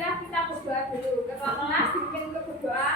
marilah kita berdoa dulu. Ketua kelas dipimpin untuk berdoa.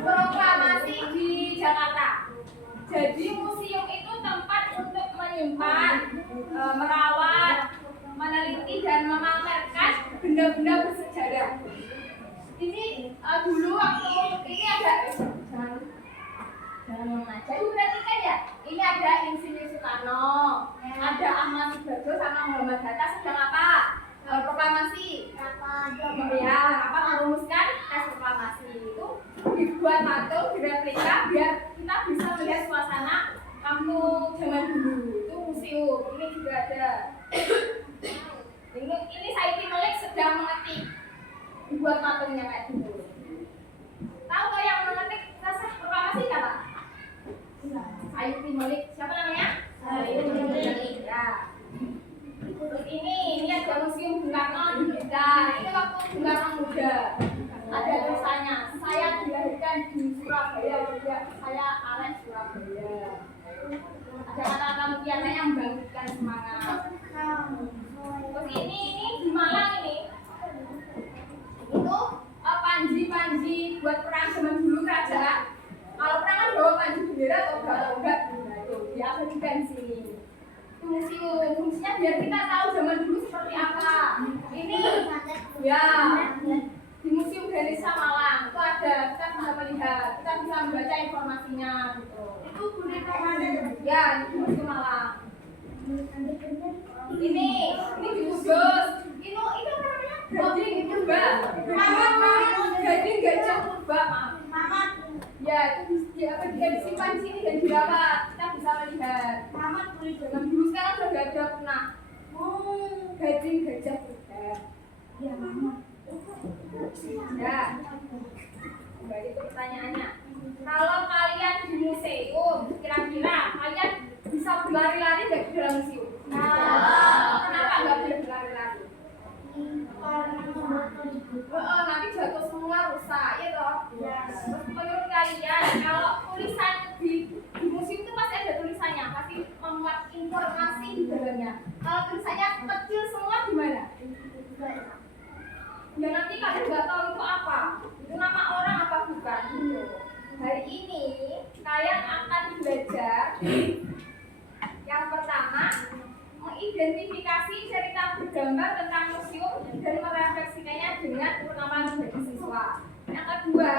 Proklamasi di Jakarta. Jadi museum itu tempat untuk menyimpan, merawat, meneliti dan memamerkan benda-benda bersejarah. Ini dulu waktu ini ada jadi perhatikan ya, ini ada Insinyur Soekarno, ada Ahmad Subarjo sama Muhammad Hatta sedang apa? Proklamasi. Ya, apa merumuskan tes proklamasi itu dibuat patung, direplika biar kita bisa melihat suasana kampung zaman dulu. Itu museum. Ini juga ada. Ini Saidi Malik sedang mengetik, dibuat patungnya kayak gitu. Tahu kok yang mengetik naskah proklamasi siapa? saya Alex Surabaya. Ada kata-kata mutiara yang membangkitkan semangat. Terus ini di Malang ini itu panji buat perang zaman dulu kerajaan. Kalau perang kan bawa panji bendera atau enggak nah, itu diabadikan di sini. Itu museum, fungsinya biar kita tahu zaman dulu seperti apa. Ini ya di Museum Ganesha Malang itu ada, kita bisa melihat, kita bisa membaca informasinya gitu. Itu boleh kemana? Ya, di Museum Malang. Ini di Kudus. Itu apa namanya? Gading itu Mbak. Gading gajah purba, Mama. Ya, itu disimpan di sini dan dirawat. Kita bisa melihat. Mama boleh jangan dulu sekarang sudah gak ada punah. Gading gajah purba. Ya, Mama. Ya. Baik, itu pertanyaannya. Kalau kalian di museum, kira-kira kalian bisa berlari-lari nggak di dalam museum? Kenapa nggak boleh berlari-lari? Nanti jatuh semua rusak, ya toh? Terus menurut kalian, kalau tulisan di museum itu pasti ada tulisannya, pasti memuat informasi di dalamnya. Kalau tulisannya kecil semua gimana? Ya nanti kalian nggak tahu itu apa, itu nama orang apa bukan. Hari ini kalian akan belajar yang pertama mengidentifikasi cerita bergambar tentang museum dan merefleksikannya dengan pengalaman bagi siswa. Yang kedua,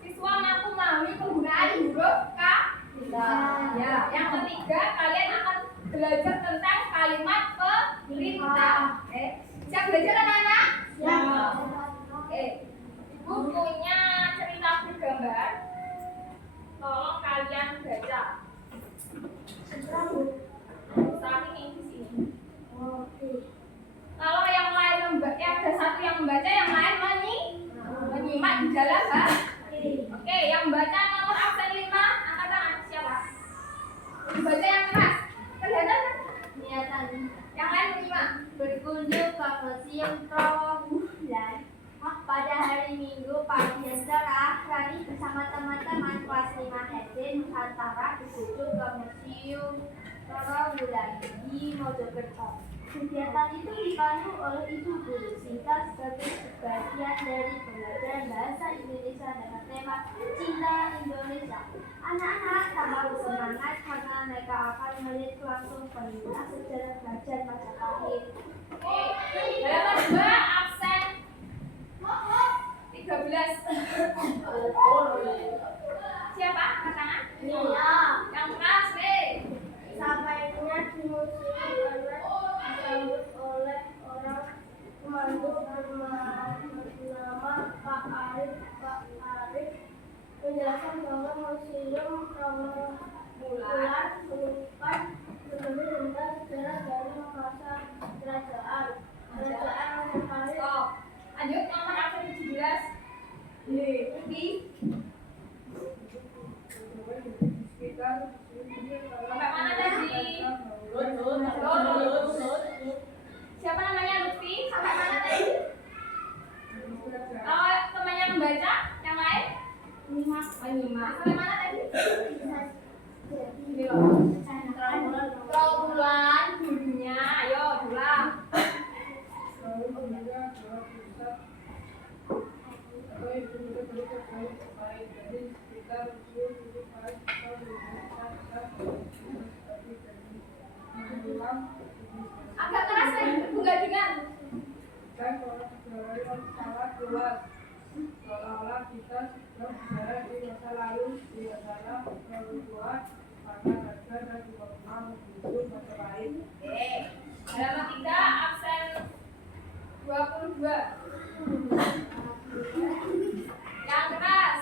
siswa mampu memahami penggunaan huruf K. Ya. Yang ketiga, kalian akan belajar tentang kalimat perintah. Siap belajar anak-anak? Ya. Oke. Bukunya cerita bergambar. Tolong kalian baca. Saat ini di sini. Oke. Kalau yang lain membaca, ada satu yang membaca, yang lain menyimak di dalam Oke, yang baca nomor absen 5, angkat tangan. Siapa? Baca yang keras. Kelihatan? Kelihatan. Yang lain menyimak. Berkunjung ke Museum Trawulan pada hari Minggu pagi yang cerah, Rani bersama teman-teman kelas 5 SD Nusantara berkunjung ke Museum Trawulan di Mojokerto. Kegiatan itu dipandu oleh ibu guru singkat sebagai bagian dari pembelajaran bahasa Indonesia dengan tema Cinta Indonesia. Anak-anak tambah bersemangat karena mereka akan melihat langsung fenomena sejarah belajar Majapahit. Halaman 2 absen 13. Siapa? Pasangan? Iya. Yang keras, sampainya di museum disambut oleh orang pemandu bernama Pak Arif. Menjelaskan bahwa museum Trawulan menyimpan berbagai tentang sejarah dari masa kerajaan Majapahit. Lanjut nomor absen 17. Sampai mana tadi? Siapa namanya Lutfi? Sampai mana tadi? Kalau temannya membaca, yang lain? Menyimak. Sampai mana tadi? Ini loh. Trawulan dulunya, ayo ulang. Agak keras enggak dengar. Dan kalau sangat luas, seolah-olah kita sudah berada di masa lalu di dalam perbuatan maka harga dan juga pernah menuju Majapahit. Halaman 3 absen 22. Yang keras.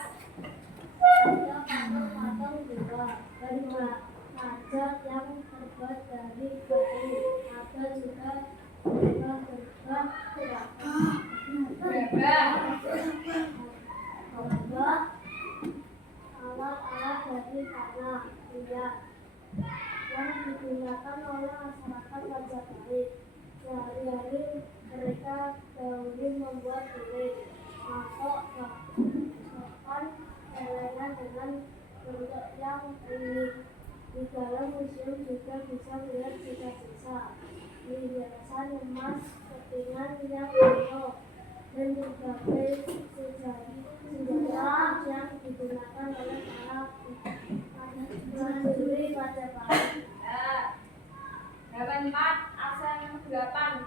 Patung juga bermacam yang terbuat dari kayu. Ada juga alat-alat dari tanah yang digunakan oleh masyarakat Majapahit. Sehari-hari mereka dahulu membuat kulit, mangkok, sopan, celengan dengan bentuk yang unik. Di dalam museum juga bisa melihat sisa-sisa hiasan emas, kepingan yang kuno, dan berbagai senjata yang digunakan oleh para prajurit Majapahit. 84 absen 8.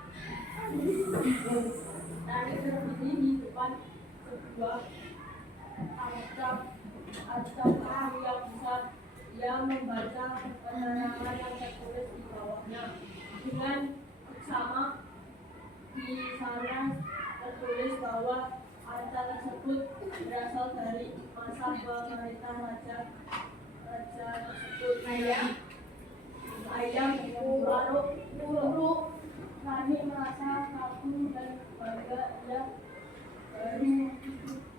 Rani berdiri di depan sebuah atap kayu yang besar. Ia membaca penerangan yang tertulis di bawahnya. Dengan seksama di sana tertulis bahwa harta tersebut berasal dari masa pemerintah raja tersebut. Ayam buruk. Rani merasa kagum dan bangga. Ia baru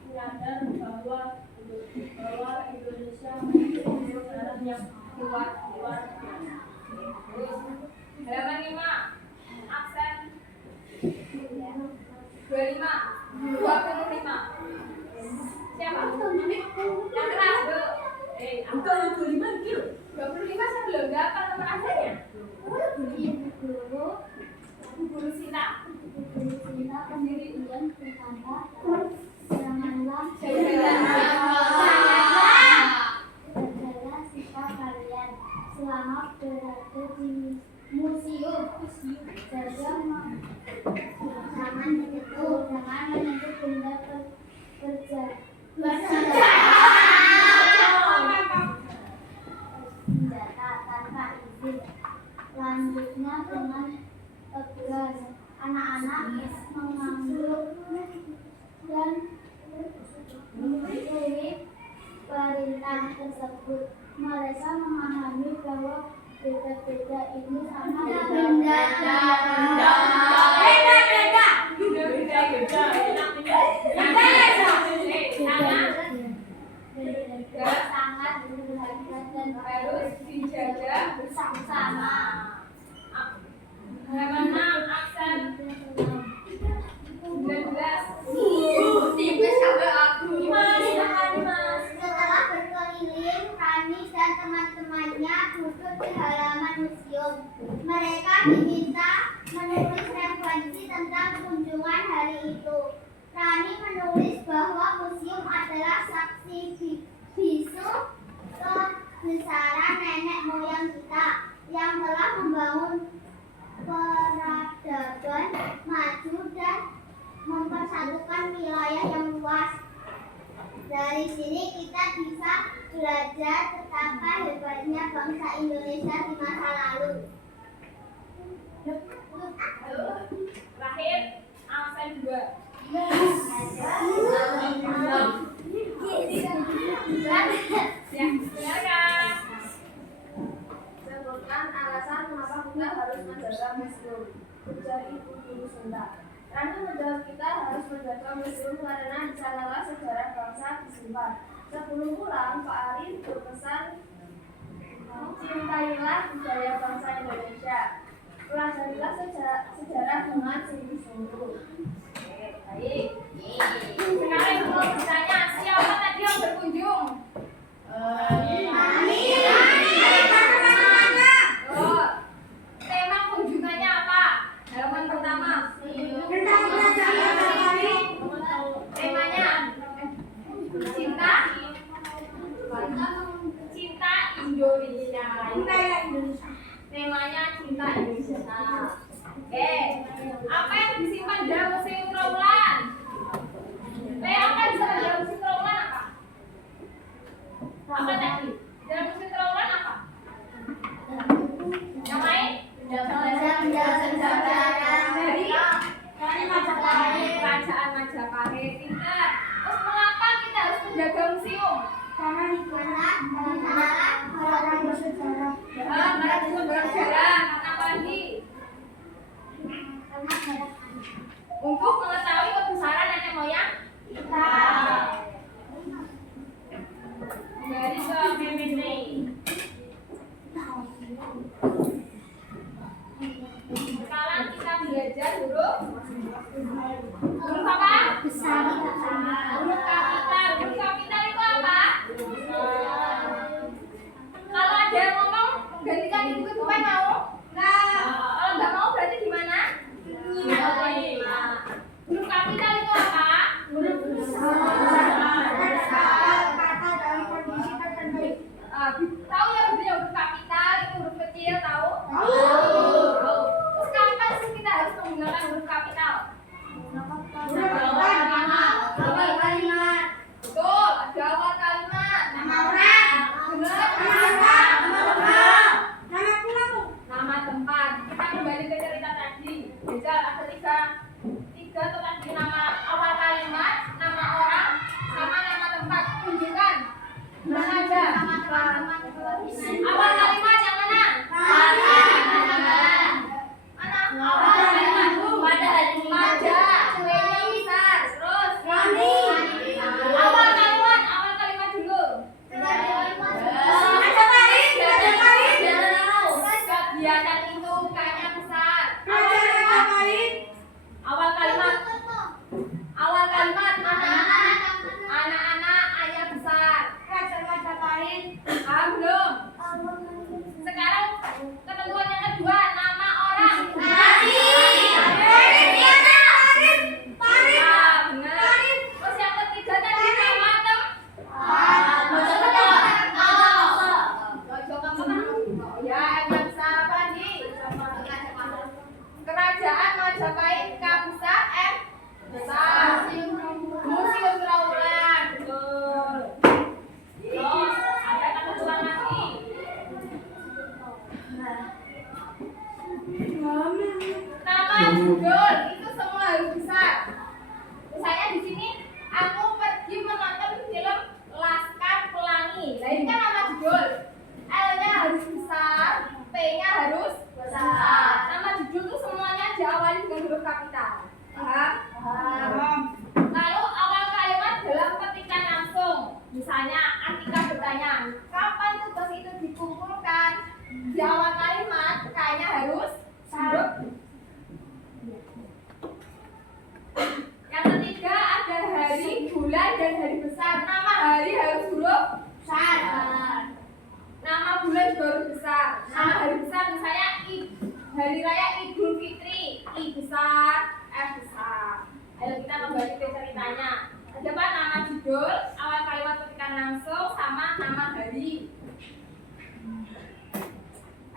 menyadar bahwa Indonesia memiliki sejarah yang luar biasa. 85 absen 25. Siapa? Yang keras, Bu. Angka yang 25 kilo. 25 saya belum dapat nomor absennya. Guru Sinta. Pendiri Ujian Pertama Janganlah berjalan sikap kalian selama berada di museum. Jangan menyentuh benda senjata tanpa izin. Lanjutnya dengan tegas, anak-anak mengambil dan mematuhi perintah tersebut. Mereka memahami bahwa beda-beda ini sama benda sangat berharga dan Harus dijaga bersama-sama. 66 absen 19. Tipis sampai aku. Setelah berkeliling, Rani dan teman-temannya duduk di halaman museum. Mereka diminta menulis referensi tentang kunjungan hari itu. Rani menulis bahwa museum adalah saksi bisu kebesaran nenek moyang kita yang telah membangun peradaban maju dan mempersatukan wilayah yang luas. Dari sini kita bisa belajar betapa hebatnya bangsa Indonesia di masa lalu. Terakhir absen 2. Silakan. Sebutkan alasan mengapa kita harus menjaga museum. Ujar Ibu Guru Sinta. Rani menjawab, kita harus menjaga museum karena di sanalah sejarah bangsa disimpan. Sebelum pulang, Pak Arif berpesan, cintailah budaya bangsa Indonesia. Pelajarilah sejarah dengan sungguh-sungguh. Baik. Sekarang mau bertanya, siapa tadi yang berkunjung? Tema kunjungannya apa? Halaman pertama. Temanya cinta Indonesia. Temanya cinta Indonesia. Apa yang disimpan dalam Museum Trawulan? Apa yang disimpan dalam Museum Trawulan apa? Apa tadi? Dalam Museum Trawulan apa? Yang lain? Dari Kerajaan Majapahit. Pintar. Terus mengapa kita harus menjaga museum? Karena di sana orang bersejarah. Bersejarah. Apa lagi? Untuk mengetahui kebesaran nenek moyang kita. Dari ke MMD. Sekarang kita belajar huruf apa? Besar. Huruf kapital. Huruf kapital itu apa? Mana aja? Awal kalimat yang mana? Mana? Awal kalimat. Pada hari Maja. Kuenya besar. Terus. Awal kalimat dulu. Kegiatan itu kayaknya besar. Awal kalimat anak-anak ayah besar. Paham belum? Sekarang ketentuan yang kedua, nama orang. Nah, benar. Terus yang ketiga tadi nama ya, yang besar apa lagi? Kerajaan Majapahit K besar M besar. Museum Trawulan, betul. Terus ada ketentuan lagi. Nama judul itu semua harus besar. Misalnya di sini aku pergi menonton film Laskar Pelangi. Nah ini kan nama judul. L-nya harus besar, P-nya harus besar. Nama judul itu semuanya diawali dengan huruf kapital. Paham? Lalu awal kalimat dalam petikan langsung. Misalnya Atika bertanya, kapan tugas itu dikumpulkan? Di awal kalimat kayaknya harus huruf. Yang ketiga ada hari, bulan, dan hari besar. Nama hari harus huruf besar. Nama bulan juga harus besar. Nama hari besar misalnya Hari Raya Idul Fitri, I besar, F besar. Ayo kita kembali ke ceritanya. Ada apa? Nama judul, awal kalimat petikan langsung, sama nama hari.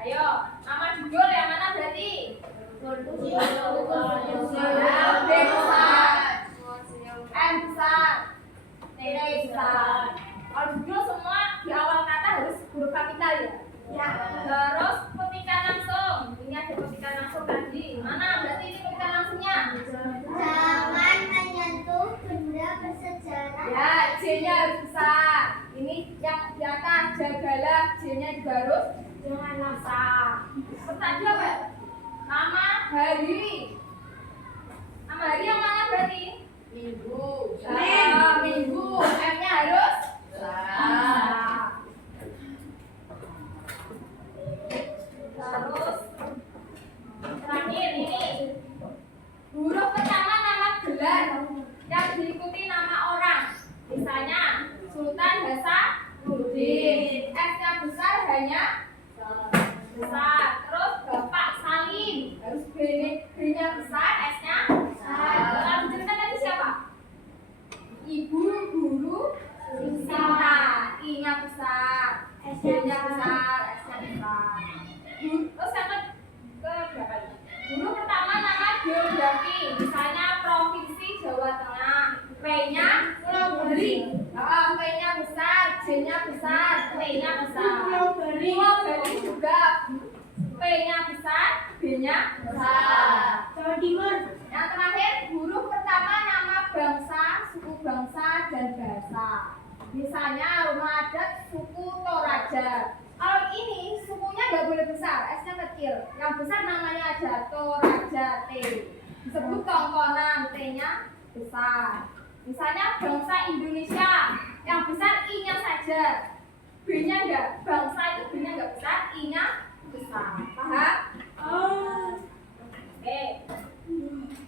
Ayo, nama judul yang mana berarti? B besar, M besar, T besar. Kalau judul semua di awal kata harus huruf kapital ya. Terus petikan langsung. Ini ada petikan langsung tadi. Mana berarti ini petikan langsungnya? Jangan menyentuh benda bersejarah. Ya, J-nya harus besar. Ini yang di atas jagalah, J-nya juga harus jangan besar. Tadi apa? Nama hari. Nama hari yang mana berarti? Minggu. Minggu. M-nya harus besar. Terus terakhir ini huruf pertama nama gelar yang diikuti nama orang. Misalnya Sultan Hasanuddin. S-nya besar hanya besar. Terus Bapak Salim harus B-nya besar, S-nya besar. Lalu cerita tadi siapa? Ibu Guru Sinta. I-nya besar, S-nya besar, S-nya besar. Terus yang berapa ini? Guru pertama nama geografi, misalnya Provinsi Jawa Tengah. P-nya Pulau Bali. P-nya besar, J-nya besar, T-nya besar. Pulau Bali juga P-nya besar, B-nya besar. Jawa Timur. Yang terakhir huruf pertama nama bangsa, suku bangsa, dan bahasa. Misalnya rumah adat suku Toraja. Kalau ini sukunya nggak boleh besar, S-nya kecil. Yang besar namanya aja Toraja T. Disebut Tongkonan, T-nya besar. Misalnya bangsa Indonesia, yang besar I-nya saja, B-nya enggak. Bangsa itu B-nya enggak besar, I-nya besar. Paham? Oke.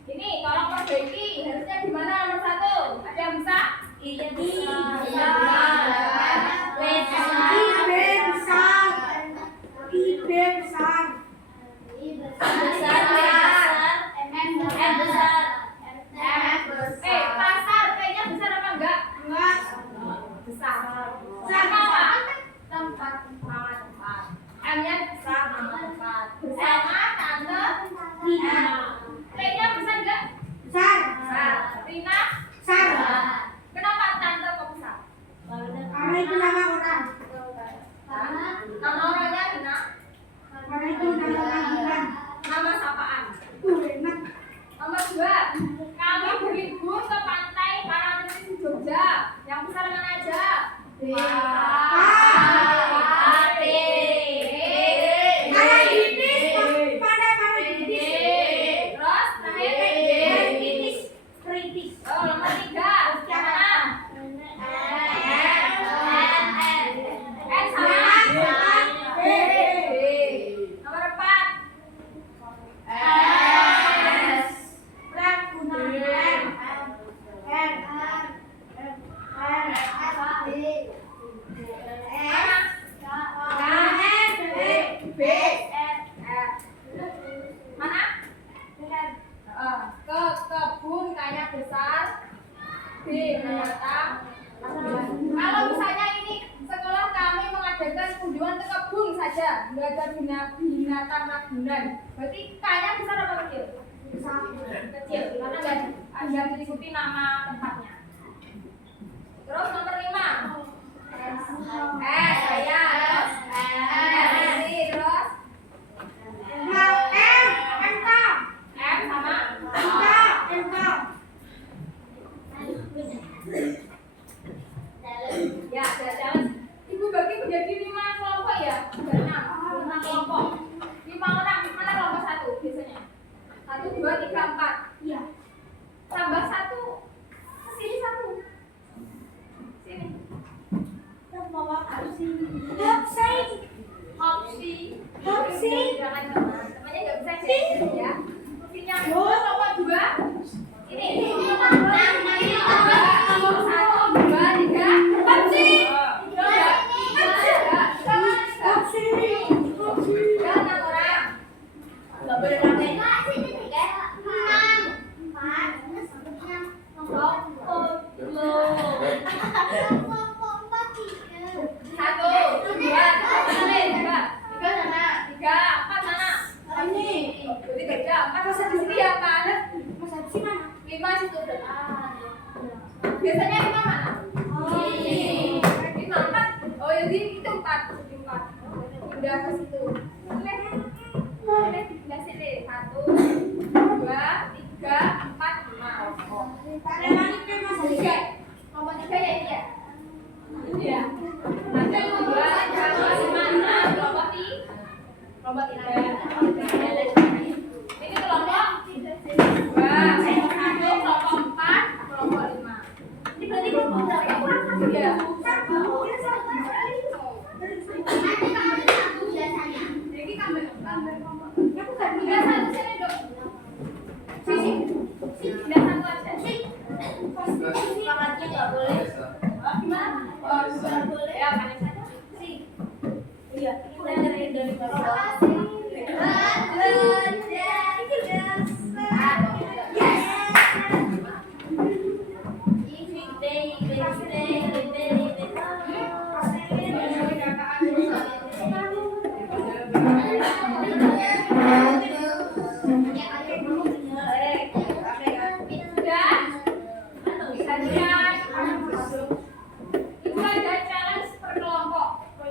Ini tolong perbaiki. Harusnya di mana nomor 1? Ada yang bisa? I-nya besar. Pasar kayaknya besar apa enggak? Besar. Sama apa? Tempat, nama tempat. M-nya besar, nama tempat. Bersama tante Rina. T-nya besar enggak? Besar. Rina? Besar. Kenapa tante kok besar? Karena itu nama orang. Nama orangnya Rina? Karena itu nama panggilan. Nama sapaan. Enak. Nomor 2, kami berlibur ke pantai Parangtritis Jogja. Yang besar mana aja? B. nggak ada binatang ragunan. Berarti K-nya besar apa kecil? Kecil, karena nggak ada diikuti nama tempatnya. Terus nomor 5. Saya. Terus M sama ya, ada challenge. Ibu bagi menjadi 5 kelompok ya? 5 kelompok. 5 orang. Mana kelompok 1 biasanya? 1, 2, 3, 4. Iya. Tambah 1. Kesini 1. Sini. Hopsi. Jangan teman-temannya nggak bisa jadi ya. Kesini kelompok 2. Ini. Nomor 1, 2, 3. Hopsi. Biasanya 5 mana? 5, 4. Oh, jadi itu 4. Udah ke situ. Boleh dijelasin deh. 1, 2, 3, 4, 5. Nomor 3 ya ini ya? Iya. Ada 2, 3, 4, 5, 6. Kelompok 3. Kelompok 3. Ini kelompok 2, kelompok 4, kelompok 5. Ini berarti kelompok berapa? Ya. Jadi kamu aku kan pindah 1 sini dok. Sini. Pindah 1 aja. Kamarnya nggak boleh. Gimana? Oh, nggak boleh. Ya, paling saja. Iya, kita dari bawah.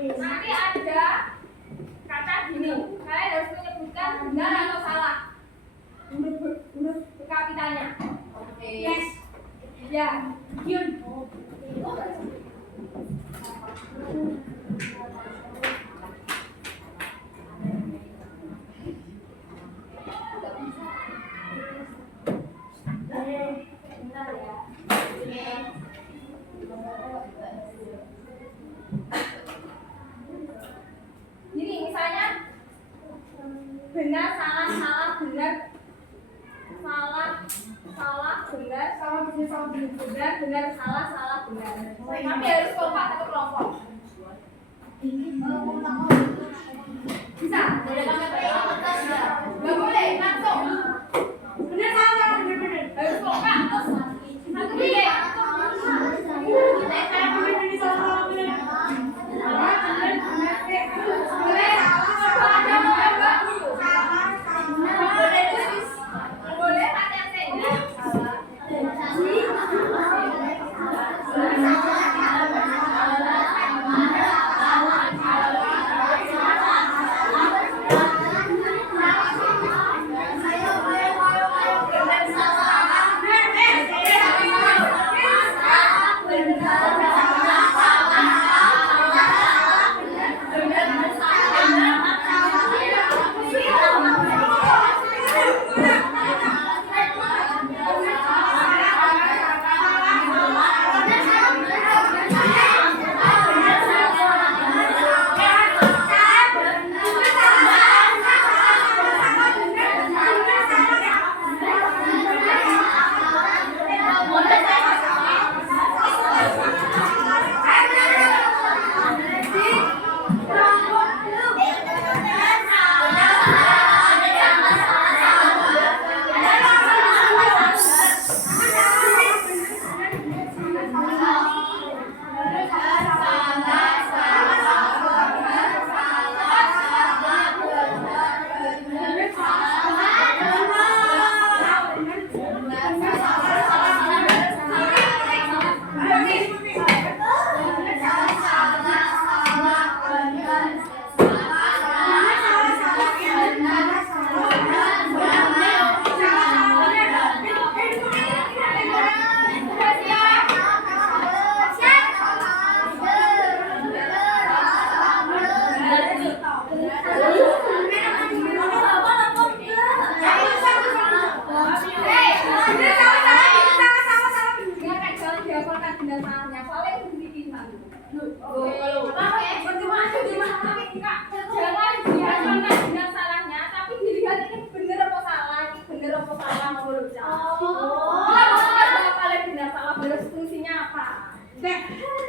Nanti ada kata gini, kalian harus menyebutkan benar atau salah huruf kapitalnya. Oke. Yes. Ya. Yun. Bentar ya. Jadi misalnya benar salah salah benar salah benar benar benar salah salah benar. Tapi harus kompak satu kelompok. Bisa? Boleh nggak boleh langsung. Benar salah benar harus kompak terus satu pilih.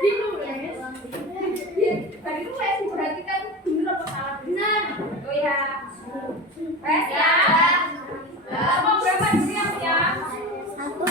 Ditulis. Tadi itu saya diperhatikan bener apa salah? Benar. Oh ya. Ya. Apa berapa dulu yang siap? Satu.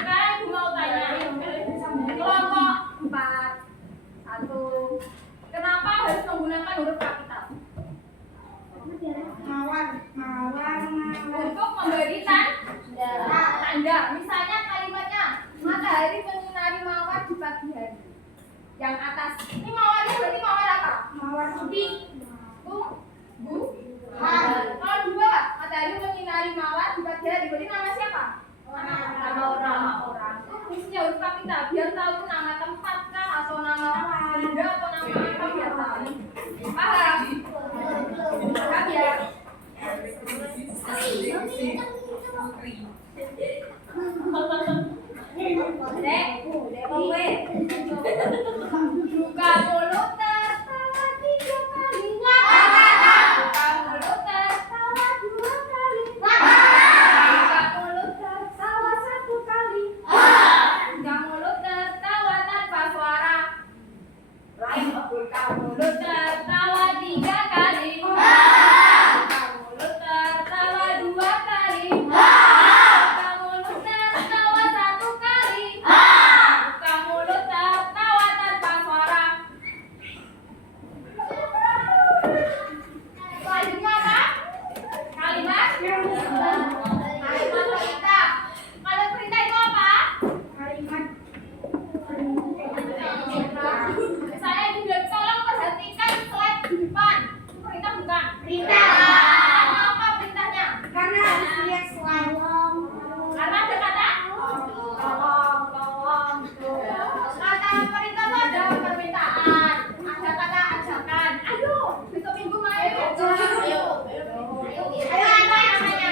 Sekarang Ibu mau tanya, kelompok 4. 1. Kenapa harus menggunakan huruf kapital? Untuk memberi tanda. Misalnya kalimatnya matahari menyinari mawar di pagi hari. Yang atas. Ini mawarnya berarti mawar apa? Mawar putih. Bu. Kalau 2, matahari menyinari mawar di pagi hari. Berarti nama siapa? Nama orang. Itu fungsinya huruf kapital. Biar tahu itu nama tempat kah atau nama benda atau nama apa biar tahu. Paham? Paham ya? Buka mulut tertawa 3 kali. Perintah. Karena apa perintahnya? Karena harus lihat selalu. Karena ada kata tolong. Kata perintah itu ada permintaan, ada kata ajakan. Ayo, besok minggu main. Ayo. Ayo apa namanya?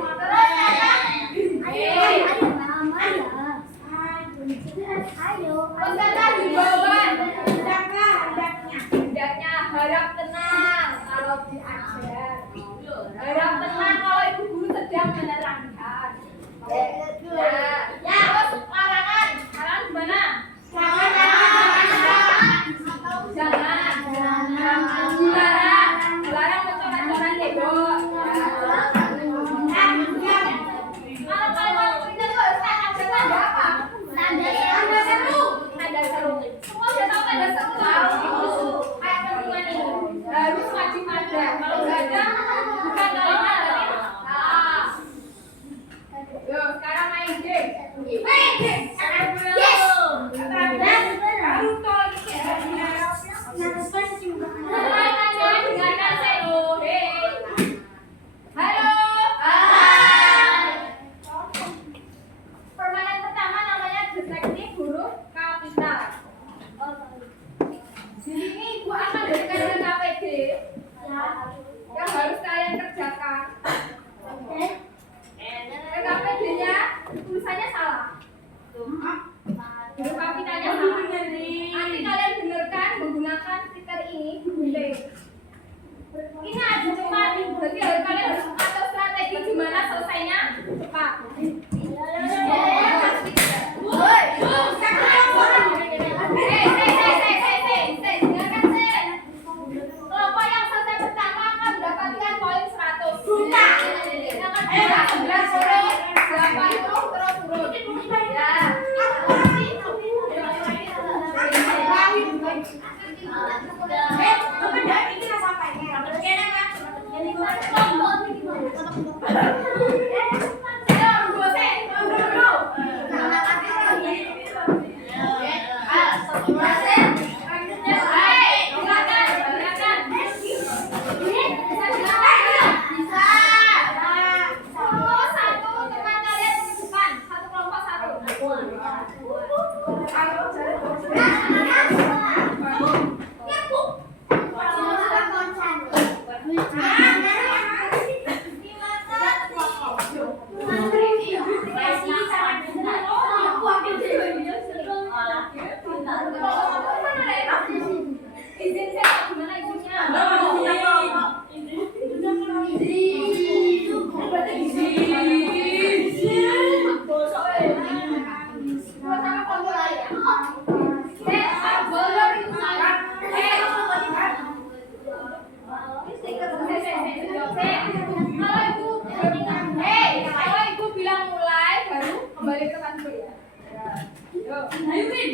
Terus ada. Terus ada himbauan. Hendaknya harap tenang kalau diajar. Harap tenang kalau ibu guru sedang menerangkan. Ya, terus larangan. Larangan gimana? Jangan. Dilarang mencoret-coret tembok. Kalau kalimat perintah itu harus ada tanda apa? Tanda seru. Tanda seru. Semua sudah tahu tanda seru. Tahu. Kayak pertemuan ini harus wajib ada. Kalau nggak ada, bukan kalimat berarti. Nah. Yuk, sekarang main game. Main game. Baru tol ini ya. Dengarkan saya. Halo. Permainan pertama namanya deteksi huruf kapital. Di sini ibu akan berikan KPD yang harus kalian kerjakan. KPD-nya tulisannya salah. Huruf kapitalnya salah. Nanti kalian dengarkan menggunakan stiker ini. Ini ada cepat, berarti kalian harus atur strategi gimana selesainya cepat. Kelompok yang selesai pertama akan mendapatkan poin 100. Yang kedua 11 huruf, 8 huruf terus huruf. Ya. Izin saya gimana izinnya? Kalau ibu bilang mulai, baru kembali ke kantor ya. Ayo, Win.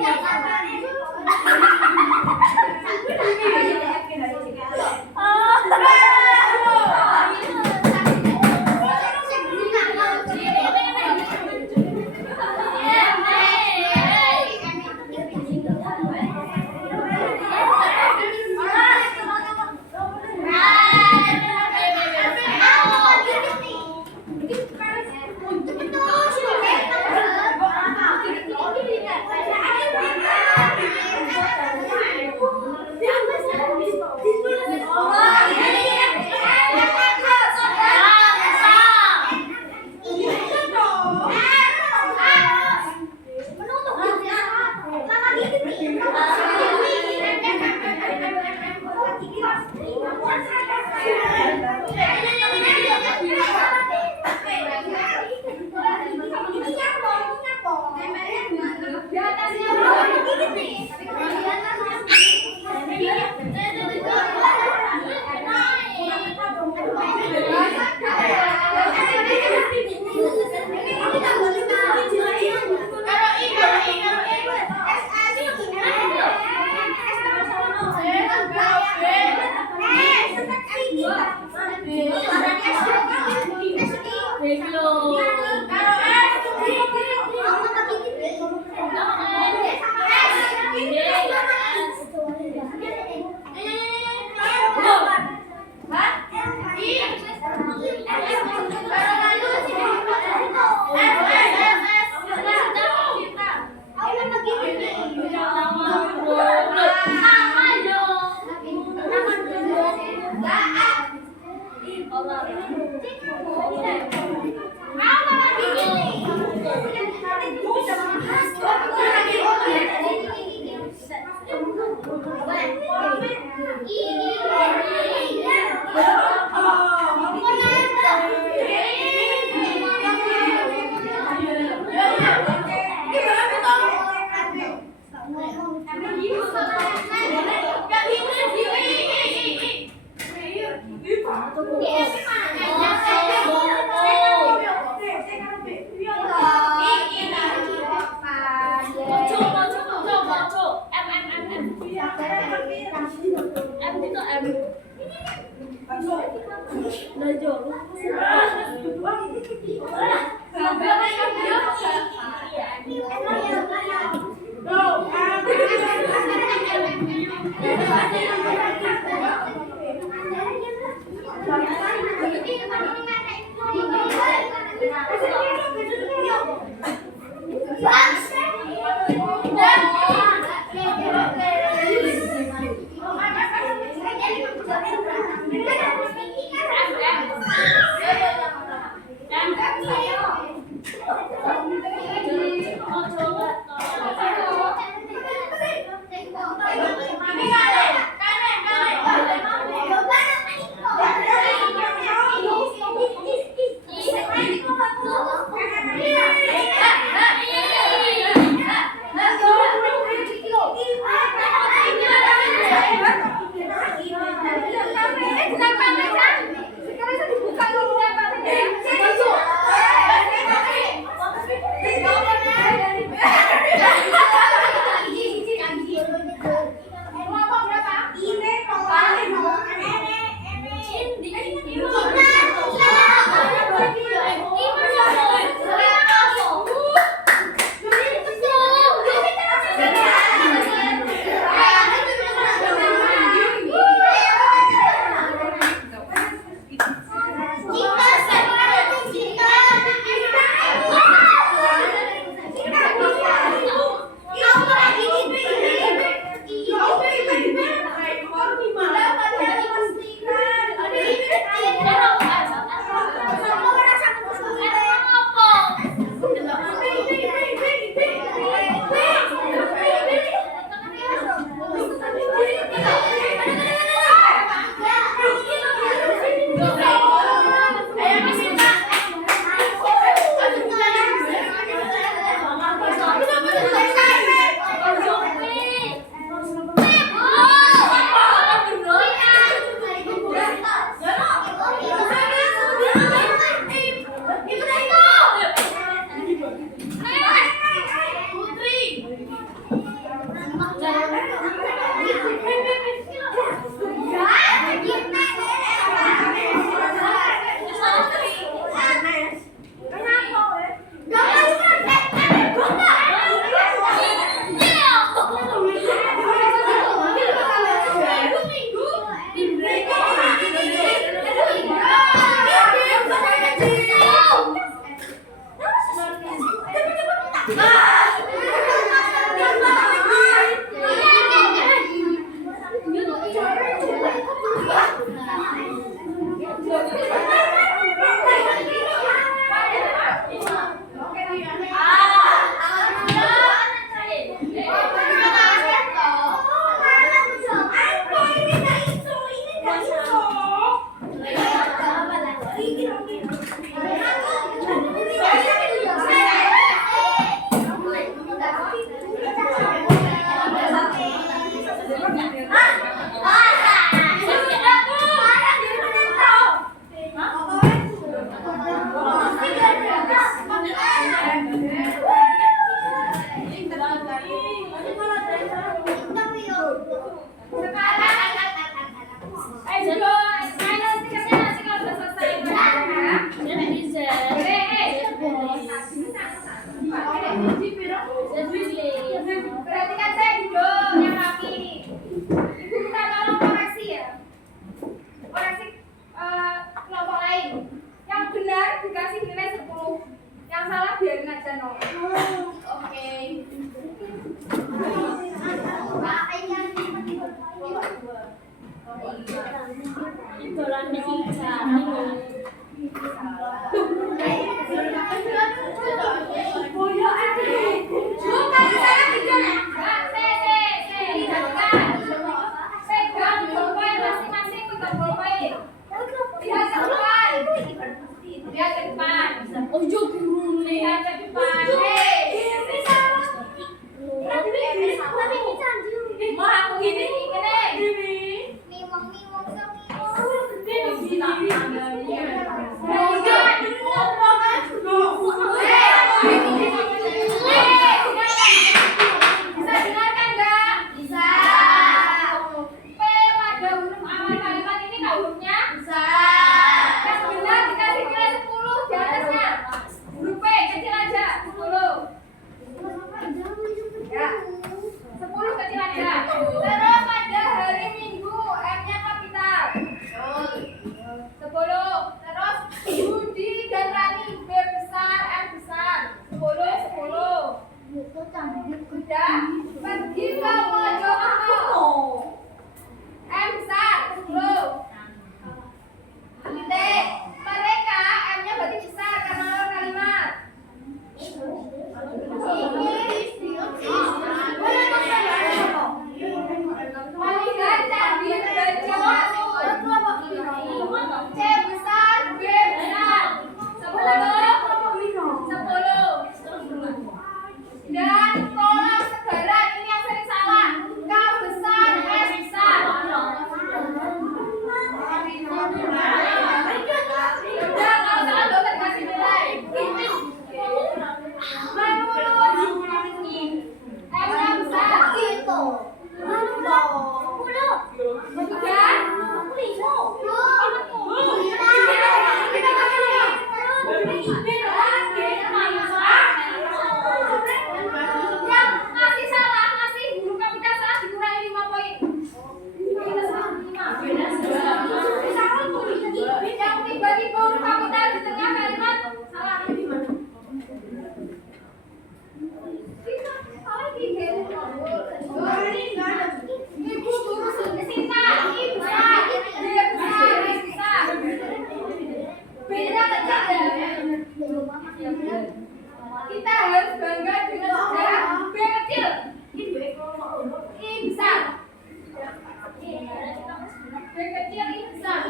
Oh, Perhatikan saya duduk yang rapi. Ibu minta tolong koreksi ya. Koreksi kelompok lain. Yang benar dikasih nilai 10. Yang salah biarin aja 0. Oke. Bukan saya tidak. Pegang bolpen masing-masing, pegang bolpen. Lihat ke depan. Lihat ke depan. Lihat ke depan. Mau aku gini bisa dengarkan nggak? Bisa. P pada huruf awal kalimat ini nggak hurufnya? Bisa. Yang benar dikasih nilai 10 di atasnya. Huruf P kecil aja 10. Ya. 10 kecil aja. Terus pada hari Minggu M-nya kapital. 10. Terus Budi dan Rani B besar M besar. 10. Sudah pergi ke Mojokerto. M besar 10. Titik. Mereka M-nya berarti besar karena awal kalimat. Melihat Candi Bajau. C besar B besar. 10. Dan tolak segala ini yang sering salah. K besar S besar. Udah kalau salah dokter kasih nilai. M-nya besar. Yang masih salah, masih huruf kapital salah dikurangi 5 poin. Yang tiba-tiba huruf kapital di tengah kalimat salah. Ibu guru Sinta, I besar, D besar, S besar. Beda kecil ya. Kita harus bangga dengan sejarah B kecil. I besar. B kecil I besar.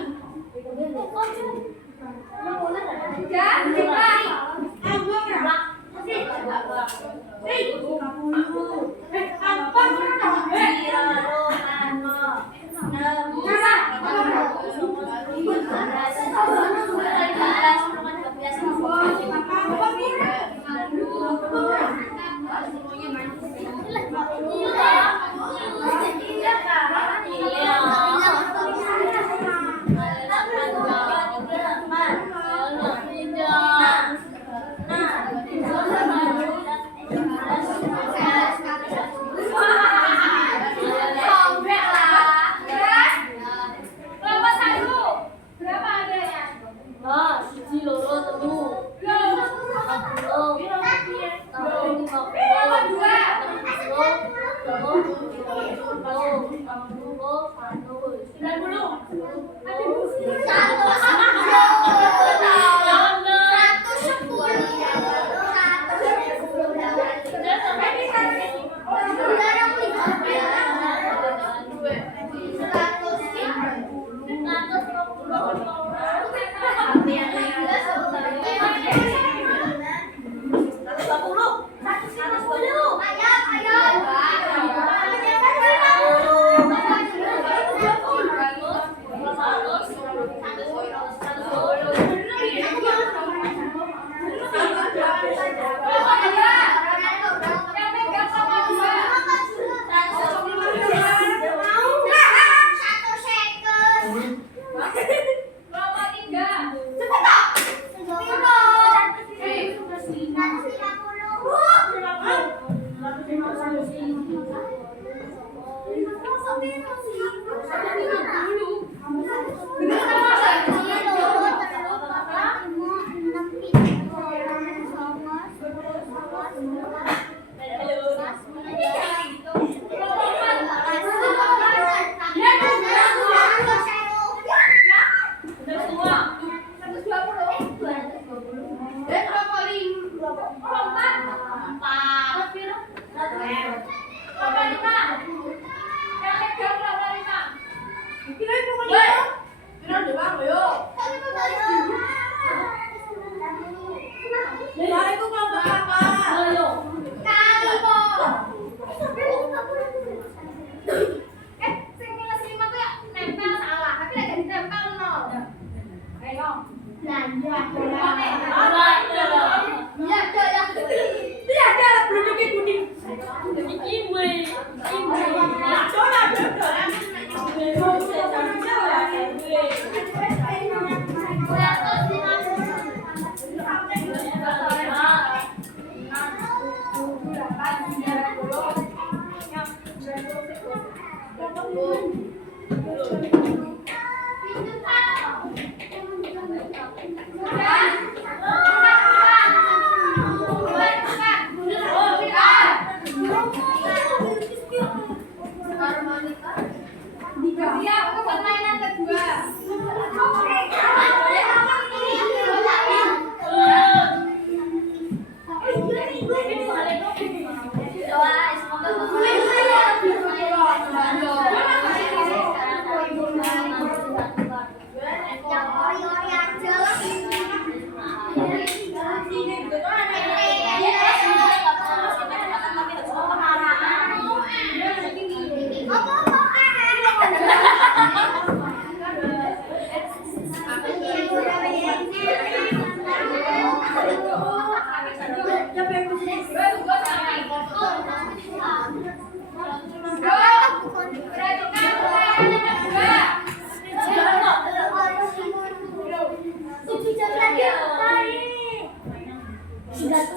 Sudah, cepat.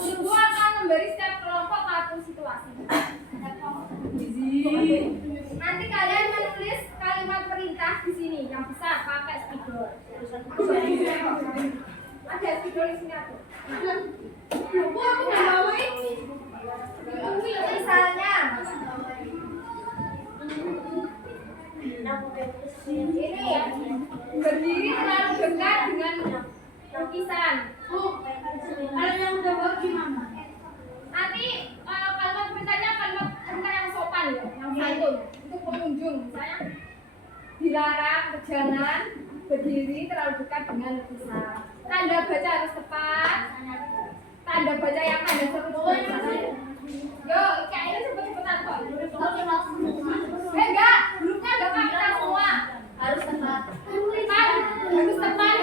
Guru akan memberi setiap kelompok satu situasi. Nanti kalian menulis kalimat perintah di sini yang besar pakai spidol. Ada spidol di sini aku. Bu, aku nggak bawa ini. Misalnya, ini berdiri terlalu dekat dengan lukisan. Bu, kalau yang udah bawa gimana? Nanti kalimat perintahnya kalimat perintah yang sopan ya, yang santun untuk pengunjung. Misalnya dilarang berjalan berdiri terlalu dekat dengan lukisan. Tanda baca harus tepat. Tanda baca yang ada seperti yo, kayaknya cepet-cepetan kok. Enggak, grupnya enggak kita semua. Harus tepat. Harus tepat.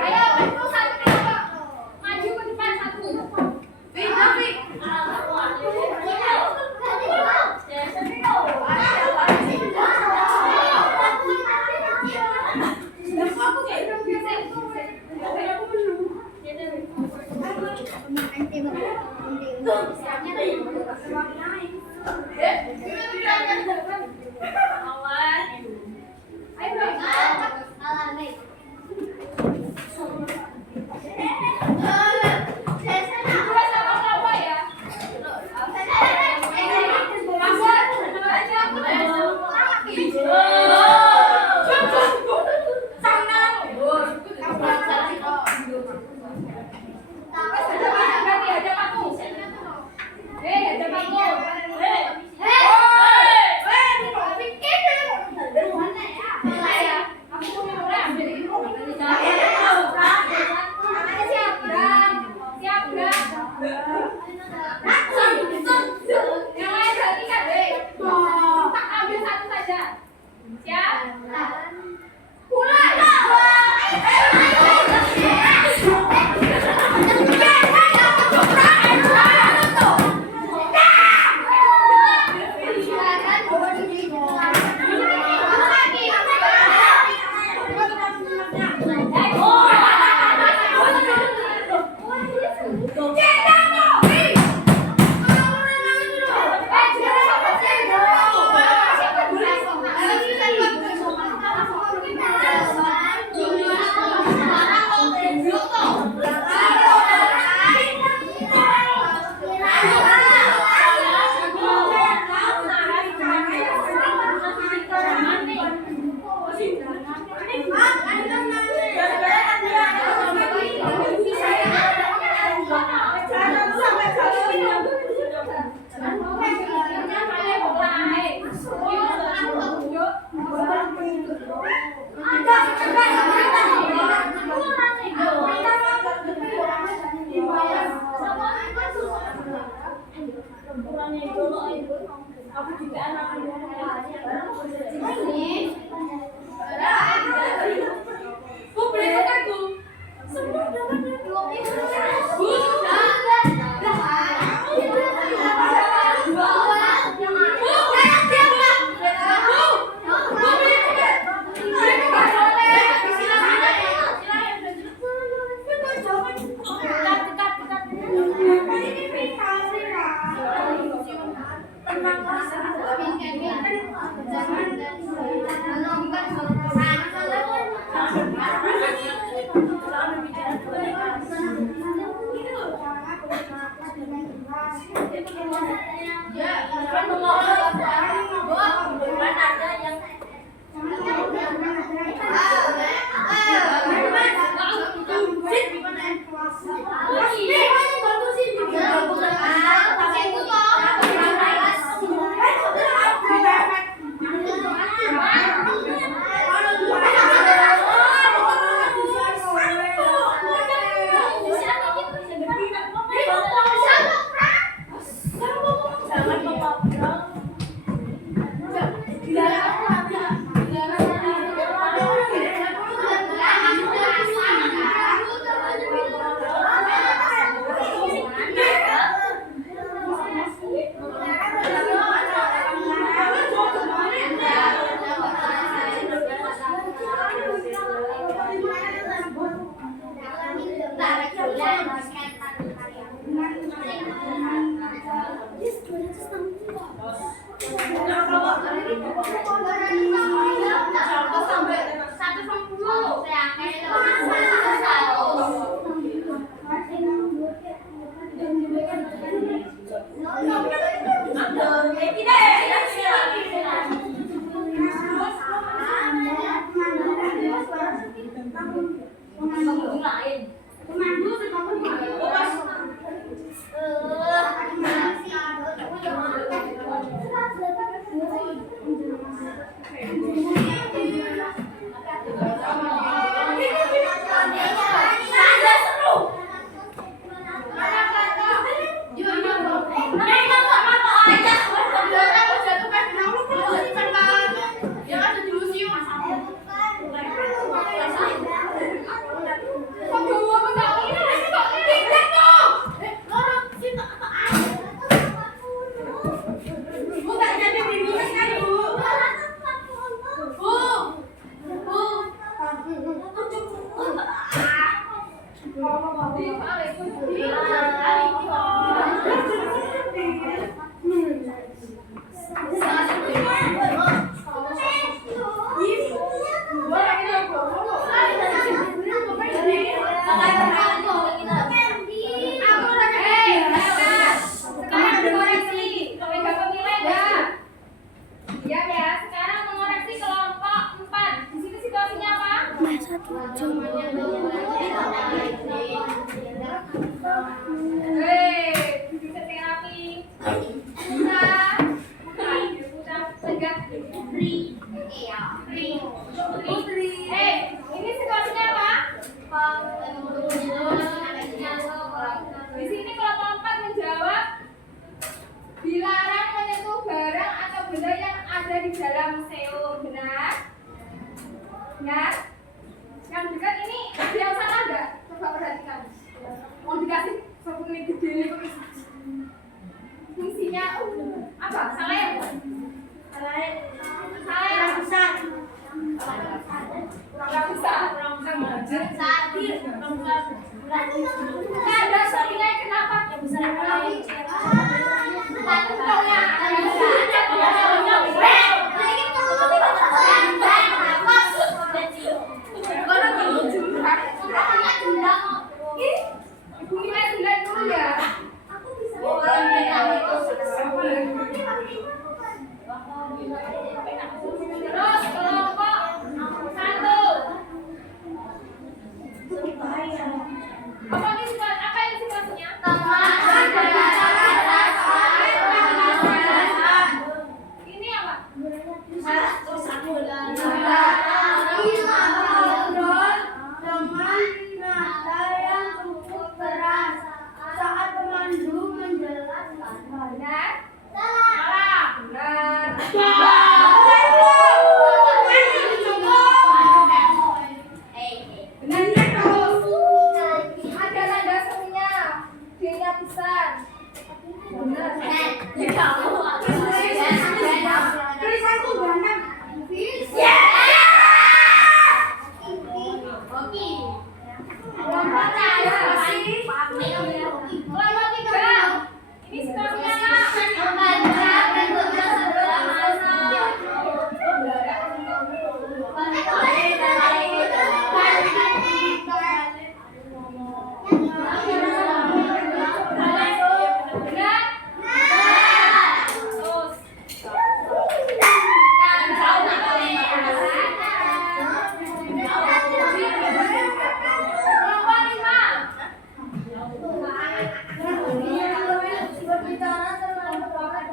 Ayo, itu satu kelompok. Maju ke depan satu. Fik. Ada Soalnya dulu aku juga anak Ini. Bu, beli aku. Semua dapat 2 minggu. Bu, ini situasinya apa? Di sini kelompok 4 menjawab dilarang menyentuh barang atau benda yang ada di dalam museum. Benar? Benar? Yang dekat ini ada yang salah enggak? Coba perhatikan. Mau dikasih satu ini gede ini fungsinya apa? Salah ya? Salah yang besar. Kurang besar. Nah, ada soalnya kenapa? Yang besar. Ibu nilai 9 dulu ya. Terus kelompok 1. Apa ini situasinya? Tulisanku ganteng. Ini skornya.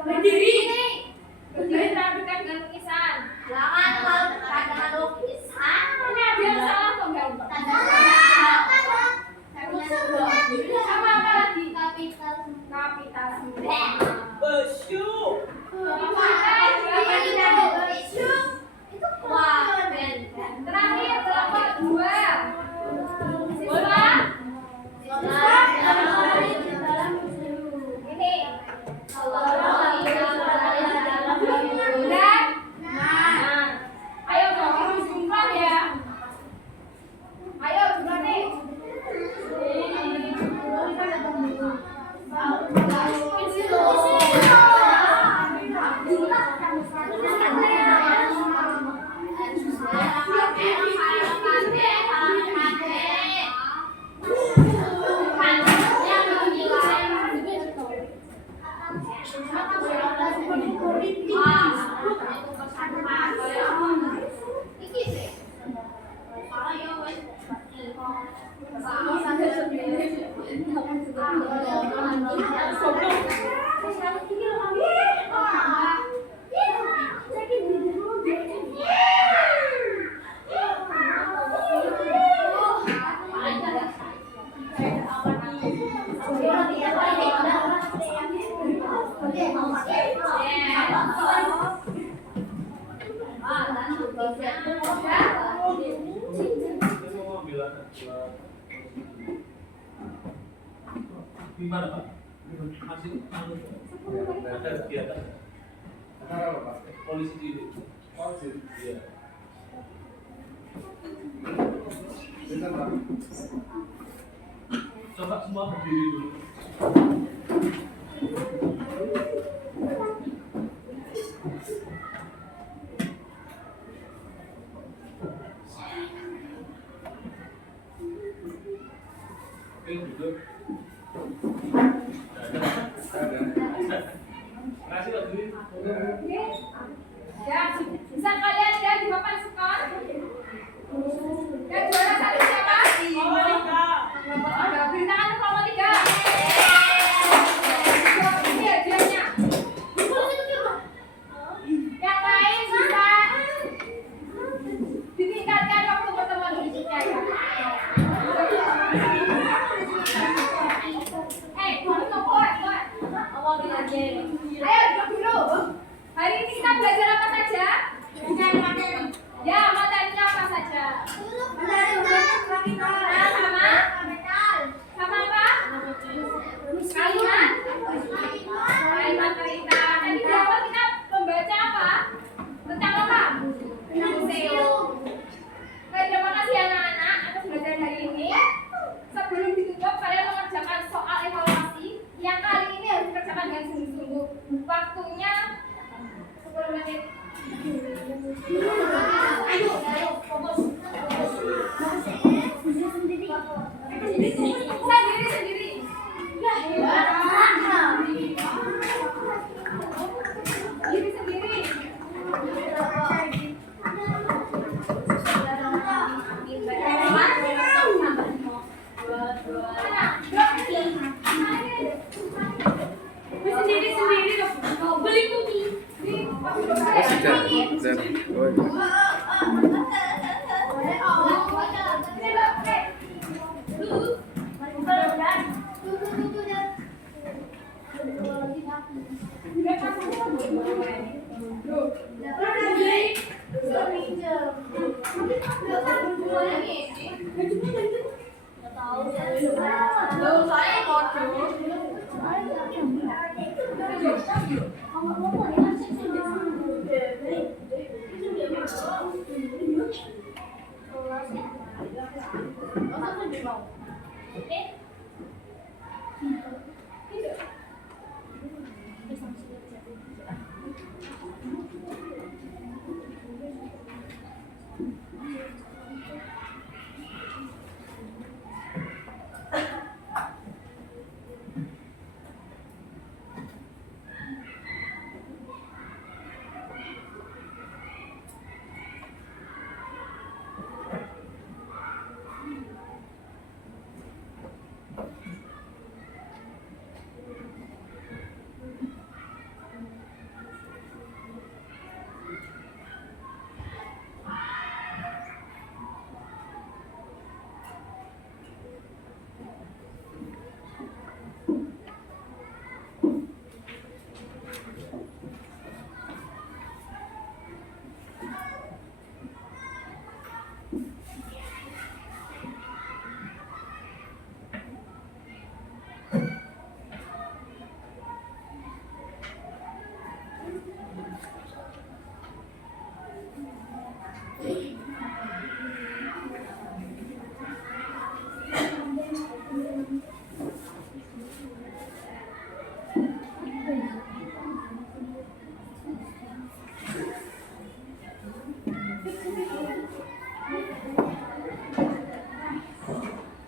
Berdiri teradukan dengan lukisan. Jangan katakan lukisan. Ini ada yang salah atau enggak? Sama apa lagi? Kapital semua. Terakhir kelompok 2. Siswa. Ini. Benar? Nah. Ayo dong, jumlah ya. Ayo jumlah nih. Gimana Pak? Masih ada kegiatan? Polisi di iya. Coba semua berdiri dulu. Oke, duduk. Kasih Pak Dwi. Ya, bisa kalian lihat di papan skor? Yang juara 1 siapa? Beri tangan untuk kelompok 3. Ini hadiahnya. Yang lain bisa ditingkatkan waktu pertemuan berikutnya ya. Ayo duduk dulu. Hari ini kita belajar apa saja? Ya, materinya apa saja? Sama apa? Kalimat cerita. Tadi di awal kita membaca apa? Tentang apa? Museum. Terima kasih anak-anak atas belajar hari ini. Sebelum ditutup, kalian mengerjakan soal evaluasi yang kali ini harus dikerjakan dengan sungguh-sungguh. Waktunya 10 menit. Sendiri. Sendiri. Sendiri loh. Beli kuki. Soalnya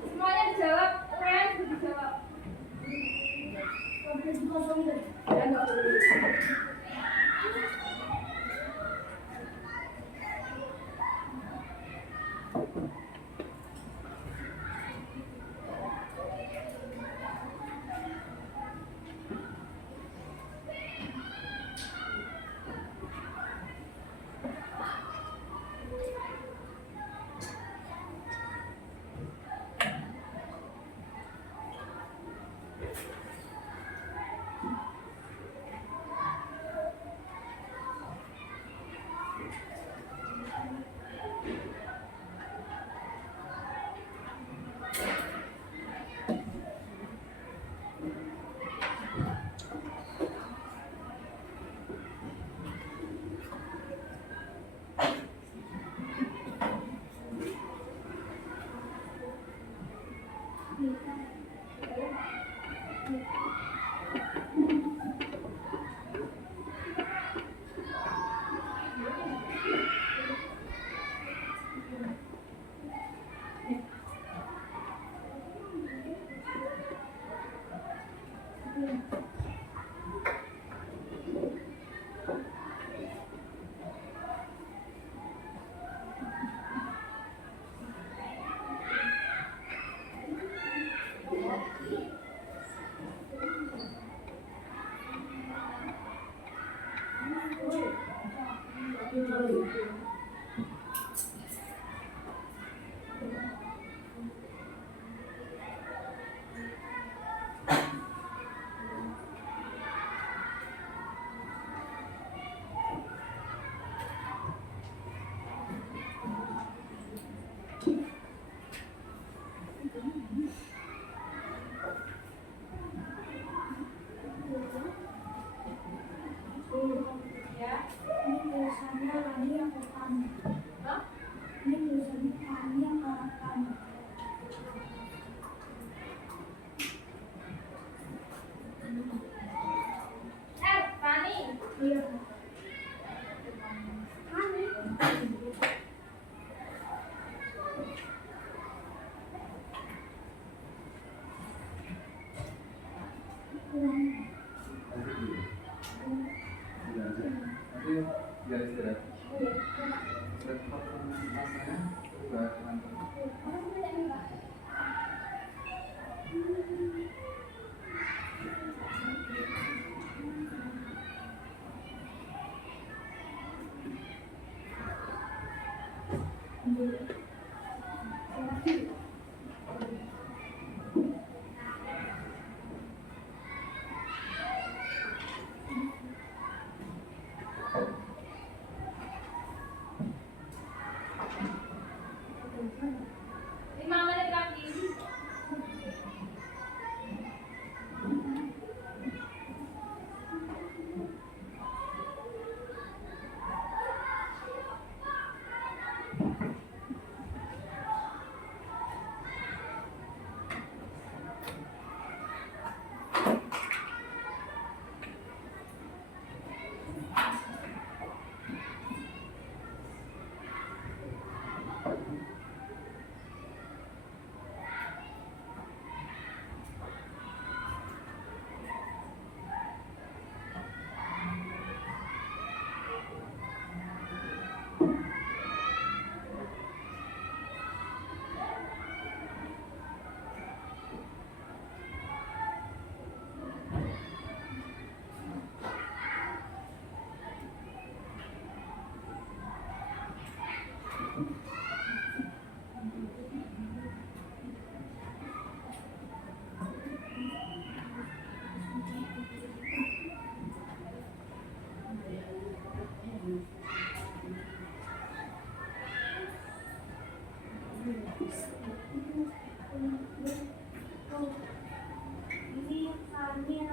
Semuanya dijawab, UN dijawab. Ya, nggak boleh.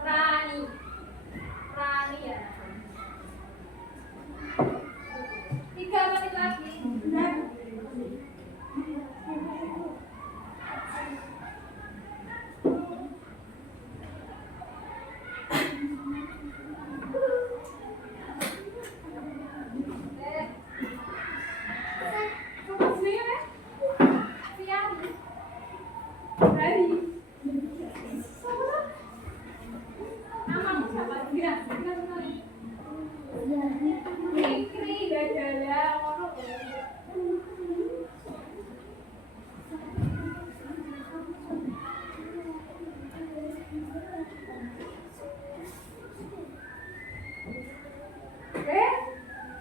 Rani. Rani ya. 3 menit lagi.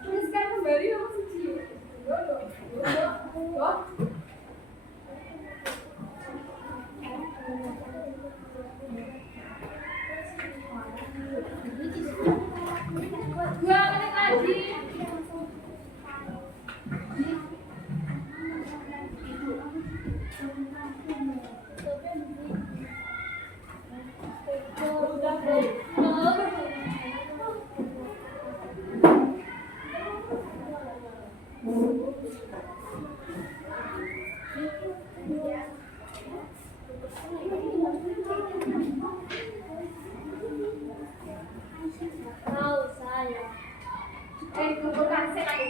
Tuliskan kembali nomor 7. Dua menit lagi. Tahu saya. Kumpulkan set lagi.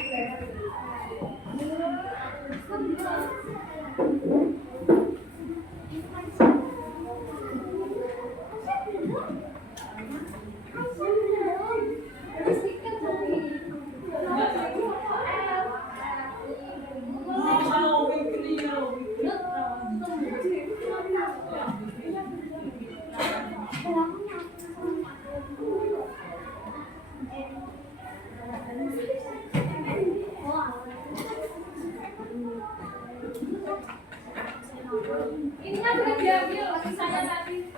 Ini kan sudah diambil lagi saya tadi.